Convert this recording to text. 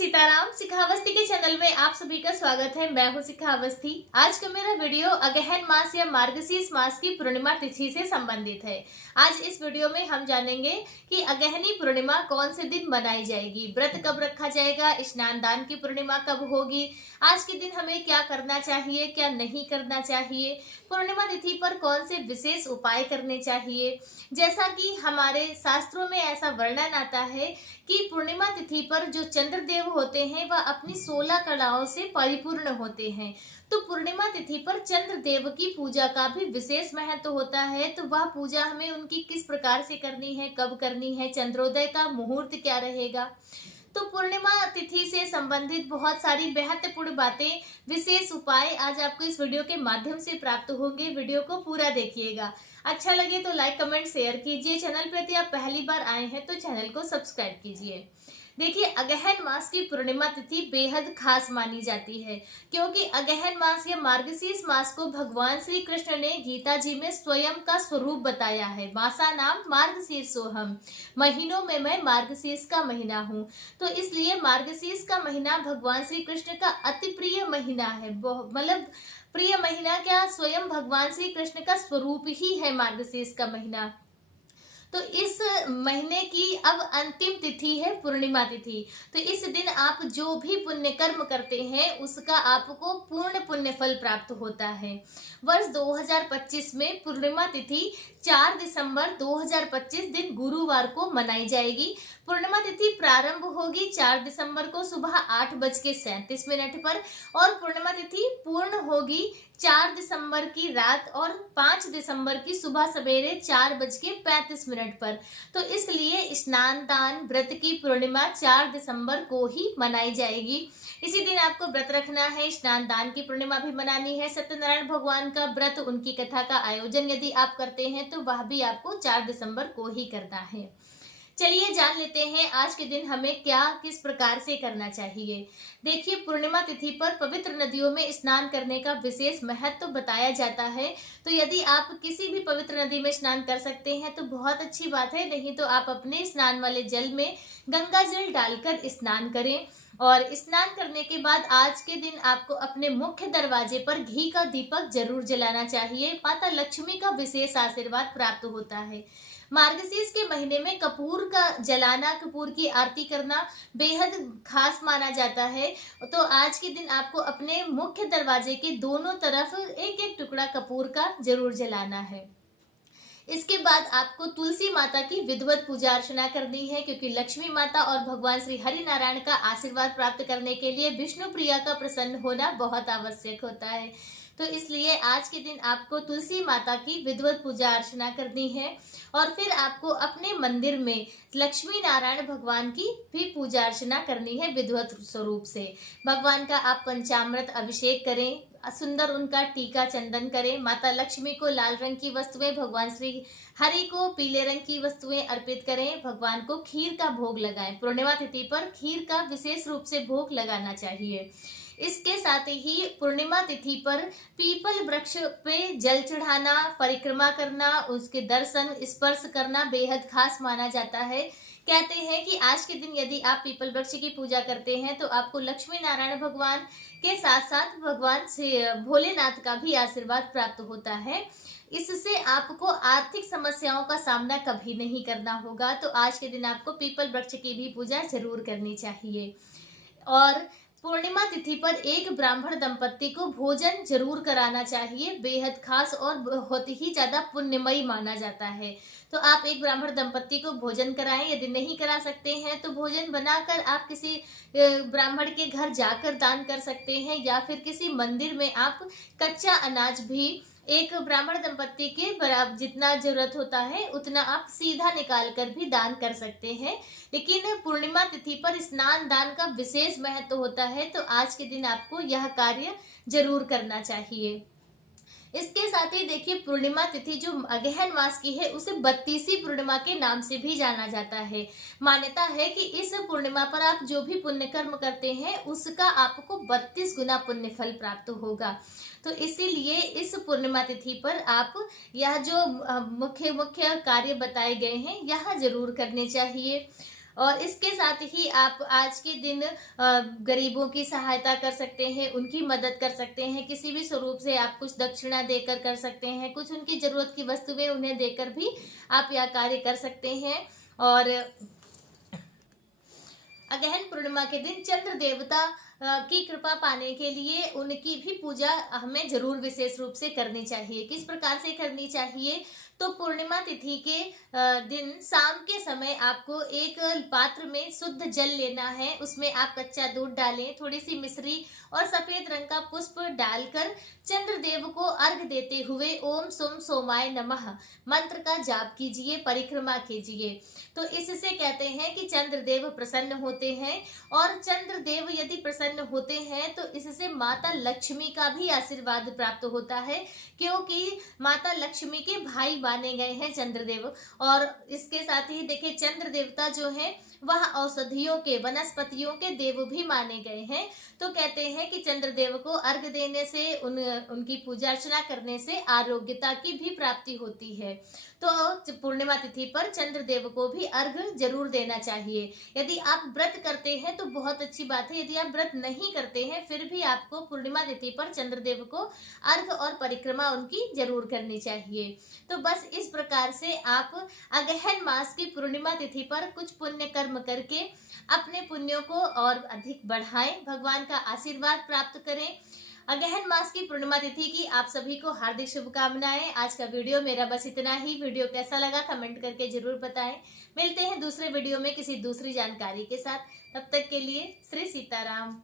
सीताराम। सिखावस्थी के चैनल में आप सभी का स्वागत है। मैं हूं सिखावस्थी। आज का मेरा वीडियो अगहन मास या मार्गशीर्ष मास की पूर्णिमा तिथि से संबंधित है। आज इस वीडियो में हम जानेंगे कि अगहनी पूर्णिमा कौन से दिन मनाई जाएगी, व्रत कब रखा जाएगा, स्नान दान की पूर्णिमा कब होगी, आज के दिन हमें क्या करना चाहिए, क्या नहीं करना चाहिए, पूर्णिमा तिथि पर कौन से विशेष उपाय करने चाहिए। जैसा कि हमारे शास्त्रों में ऐसा वर्णन आता है कि पूर्णिमा तिथि पर जो चंद्रदेव होते हैं वह अपनी 16 कलाओं से परिपूर्ण होते हैं। तो पूर्णिमा तिथि पर चंद्रदेव की पूजा का भी विशेष महत्व होता है। तो वह पूजा हमें उनकी किस प्रकार से करनी है, कब करनी है, चंद्रोदय का मुहूर्त क्या रहेगा। तो पूर्णिमा तिथि से संबंधित बहुत सारी महत्वपूर्ण बातें, विशेष उपाय आज आपको इस वीडियो के माध्यम से प्राप्त होंगे। वीडियो को पूरा देखिएगा। अच्छा लगे तो लाइक कमेंट शेयर कीजिए। चैनल पर यदि आप पहली बार आए हैं तो चैनल को सब्सक्राइब कीजिए। देखिए, अगहन मास की पूर्णिमा तिथि बेहद खास मानी जाती है, क्योंकि अगहन मास या मार्गशीर्ष मास को भगवान श्री कृष्ण ने गीता जी में स्वयं का स्वरूप बताया है। मासा नाम मार्गशीर्षोहम, महीनों में मैं मार्गशीर्ष का महीना हूँ। तो इसलिए मार्गशीर्ष का महीना भगवान श्री कृष्ण का अति प्रिय महीना है। मतलब प्रिय महीना क्या, स्वयं भगवान श्री कृष्ण का स्वरूप ही है मार्गशीर्ष का महीना। तो इस महीने की अब अंतिम तिथि है पूर्णिमा तिथि। तो इस दिन आप जो भी पुण्य कर्म करते हैं उसका आपको पूर्ण पुण्य फल प्राप्त होता है। वर्ष 2025 में पूर्णिमा तिथि 4 दिसंबर 2025 दिन गुरुवार को मनाई जाएगी। पूर्णिमा तिथि प्रारंभ होगी 4 दिसंबर को सुबह 8:37 पर और पूर्णिमा तिथि पूर्ण होगी 4 दिसंबर की रात और 5 दिसंबर की सुबह सवेरे 4:35 पर। तो इसलिए स्नान दान व्रत की पूर्णिमा 4 दिसंबर को ही मनाई जाएगी। इसी दिन आपको व्रत रखना है, स्नान दान की पूर्णिमा भी मनानी है। सत्यनारायण भगवान का व्रत, उनकी कथा का आयोजन यदि आप करते हैं तो वह भी आपको 4 दिसंबर को ही करना है। चलिए जान लेते हैं आज के दिन हमें क्या किस प्रकार से करना चाहिए। देखिए, पूर्णिमा तिथि पर पवित्र नदियों में स्नान करने का विशेष महत्व बताया जाता है। तो यदि आप किसी भी पवित्र नदी में स्नान कर सकते हैं तो बहुत अच्छी बात है, नहीं तो आप अपने स्नान वाले जल में गंगा जल डालकर स्नान करें। और स्नान करने के बाद आज के दिन आपको अपने मुख्य दरवाजे पर घी का दीपक जरूर जलाना चाहिए। माता लक्ष्मी का विशेष आशीर्वाद प्राप्त होता है। मार्गशीर्ष के महीने में कपूर का जलाना, कपूर की आरती करना बेहद खास माना जाता है। तो आज के दिन आपको अपने मुख्य दरवाजे के दोनों तरफ एक एक टुकड़ा कपूर का जरूर जलाना है। इसके बाद आपको तुलसी माता की विधिवत पूजा अर्चना करनी है, क्योंकि लक्ष्मी माता और भगवान श्री हरि नारायण का आशीर्वाद प्राप्त करने के लिए विष्णु प्रिया का प्रसन्न होना बहुत आवश्यक होता है। तो इसलिए आज के दिन आपको तुलसी माता की विधिवत पूजा अर्चना करनी है और फिर आपको अपने मंदिर में लक्ष्मी नारायण भगवान की भी पूजा अर्चना करनी है विधिवत स्वरूप से। भगवान का आप पंचामृत अभिषेक करें, सुंदर उनका टीका चंदन करें। माता लक्ष्मी को लाल रंग की वस्तुएं, भगवान श्री हरि को पीले रंग की वस्तुएं अर्पित करें। भगवान को खीर का भोग लगाएं। पूर्णिमा तिथि पर खीर का विशेष रूप से भोग लगाना चाहिए। इसके साथ ही पूर्णिमा तिथि पर पीपल वृक्ष पे जल चढ़ाना, परिक्रमा करना, उसके दर्शन स्पर्श करना बेहद खास माना जाता है। कहते हैं कि आज के दिन यदि आप पीपल वृक्ष की पूजा करते हैं तो आपको लक्ष्मी नारायण भगवान के साथ साथ भगवान से भोलेनाथ का भी आशीर्वाद प्राप्त होता है। इससे आपको आर्थिक समस्याओं का सामना कभी नहीं करना होगा। तो आज के दिन आपको पीपल वृक्ष की भी पूजा जरूर करनी चाहिए। और पूर्णिमा तिथि पर एक ब्राह्मण दंपत्ति को भोजन जरूर कराना चाहिए। बेहद खास और बहुत ही ज्यादा पुण्यमयी माना जाता है। तो आप एक ब्राह्मण दंपत्ति को भोजन कराएं। यदि नहीं करा सकते हैं तो भोजन बनाकर आप किसी ब्राह्मण के घर जाकर दान कर सकते हैं, या फिर किसी मंदिर में आप कच्चा अनाज भी एक ब्राह्मण दंपत्ति के बराबर जितना जरूरत होता है उतना आप सीधा निकाल कर भी दान कर सकते हैं। लेकिन पूर्णिमा तिथि पर स्नान दान का विशेष महत्व होता है, तो आज के दिन आपको यह कार्य जरूर करना चाहिए। इसके साथ ही देखिए, पूर्णिमा तिथि जो अगहन मास की है उसे 32वीं पूर्णिमा के नाम से भी जाना जाता है। मान्यता है कि इस पूर्णिमा पर आप जो भी पुण्य कर्म करते हैं उसका आपको 32 गुना पुण्य फल प्राप्त होगा। तो इसीलिए इस पूर्णिमा तिथि पर आप यह जो मुख्य मुख्य कार्य बताए गए हैं यह जरूर करने चाहिए। और इसके साथ ही आप आज के दिन गरीबों की सहायता कर सकते हैं, उनकी मदद कर सकते हैं, किसी भी स्वरूप से आप कुछ दक्षिणा देकर कर सकते हैं, कुछ उनकी जरूरत की वस्तुएं उन्हें देकर भी आप यह कार्य कर सकते हैं। और अगहन पूर्णिमा के दिन चंद्र देवता की कृपा पाने के लिए उनकी भी पूजा हमें जरूर विशेष रूप से करनी चाहिए। किस प्रकार से करनी चाहिए? तो पूर्णिमा तिथि के दिन शाम के समय आपको एक पात्र में शुद्ध जल लेना है, उसमें आप कच्चा दूध डालें, थोड़ी सी मिश्री और सफेद रंग का पुष्प डालकर चंद्रदेव को अर्घ देते हुए ओम सोम सोमाय नमः मंत्र का जाप कीजिए, परिक्रमा कीजिए। तो इससे कहते हैं कि चंद्रदेव प्रसन्न होते हैं, और चंद्रदेव यदि प्रसन्न होते हैं तो इससे माता लक्ष्मी का भी आशीर्वाद प्राप्त होता है, क्योंकि माता लक्ष्मी के भाई माने गए हैं चंद्रदेव। और इसके साथ ही देखिए चंद्र देवता जो है वह औषधियों के, वनस्पतियों के देव भी माने गए हैं। तो कहते हैं कि चंद्रदेव को अर्घ देने से, उनकी पूजा अर्चना करने से आरोग्यता की भी प्राप्ति होती है। तो पूर्णिमा तिथि पर चंद्रदेव को भी अर्घ जरूर देना चाहिए। यदि आप व्रत करते हैं तो बहुत अच्छी बात है, यदि आप व्रत नहीं करते हैं फिर भी आपको पूर्णिमा तिथि पर चंद्रदेव को अर्घ और परिक्रमा उनकी जरूर करनी चाहिए। तो बस इस प्रकार से आप अगहन मास की पूर्णिमा तिथि पर कुछ पुण्य कर्म करके अपने पुण्यों को और अधिक बढ़ाएं, भगवान का आशीर्वाद प्राप्त करें। अगहन मास की पूर्णिमा तिथि की आप सभी को हार्दिक शुभकामनाएं। आज का वीडियो मेरा बस इतना ही। वीडियो कैसा लगा कमेंट करके जरूर बताएं। मिलते हैं दूसरे वीडियो में किसी दूसरी जानकारी के साथ। तब तक के लिए श्री सीताराम।